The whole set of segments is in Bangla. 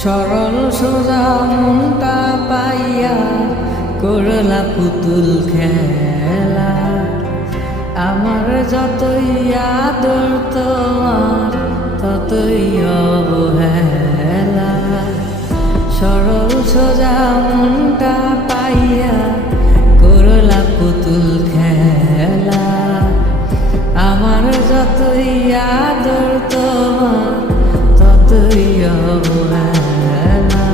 সরল সোজা মনটা পাইয়া করলা পুতুল খেলা। আমার যতই আদর তোমার ততই অবহেলা। সরল সোজা মনটা পাইয়া করলা পুতুল খেলা। আমার যতই আদর তোমার ততই অবহেলা।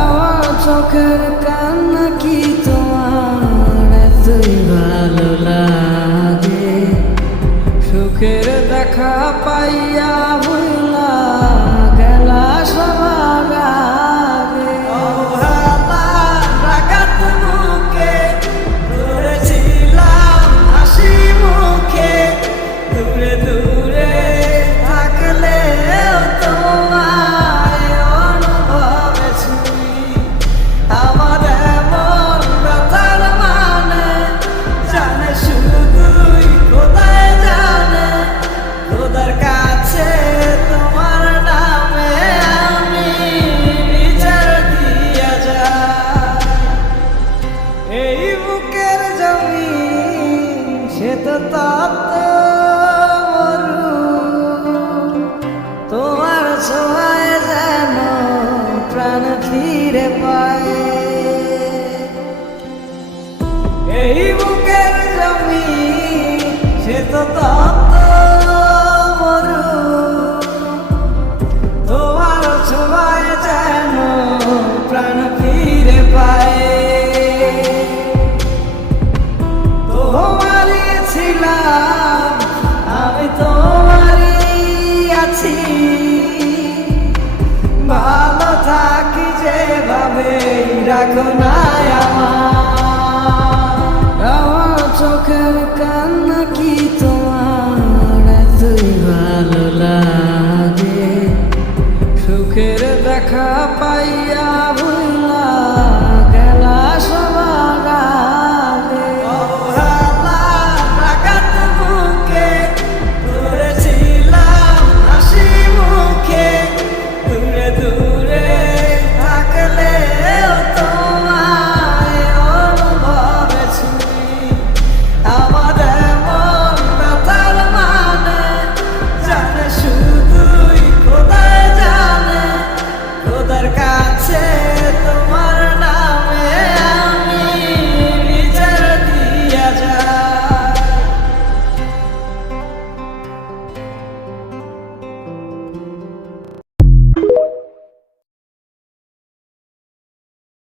আমার চোখের কান্না কি তোমার এতই ভালো লাগে? সুখের দেখা পাইয়া ভুলা গেলা সবার আগে। রাগাত মুখে ধরেছিলাম হাসি মুখে, দূরে দূরে থাকলেও তোমায় অনুভবে ছুঁই। আমার এমন ব্যথার মানে জানে শুধুই খোদাই জানে। খোদার কাছে তোমার নামে আমি বিচার দিয়া যাই। এই বুকের জমিন সে তো তপ্ত মরু, তোমার ছোঁয়ায় যেন প্রাণ ফিরে পায়। এই বুকের জমিন সে তো তপ্ত মরু, তোমার ছোঁয়ায় যেন প্রাণ ফিরে পায়। তোমারই ছিলাম আমি, তোমারই আছি। ভালো থাকি যেভাবে রাখো না আমার চোখের কান্না কি তোমার এতই ভালো লাগে? সুখের দেখা পাইয়া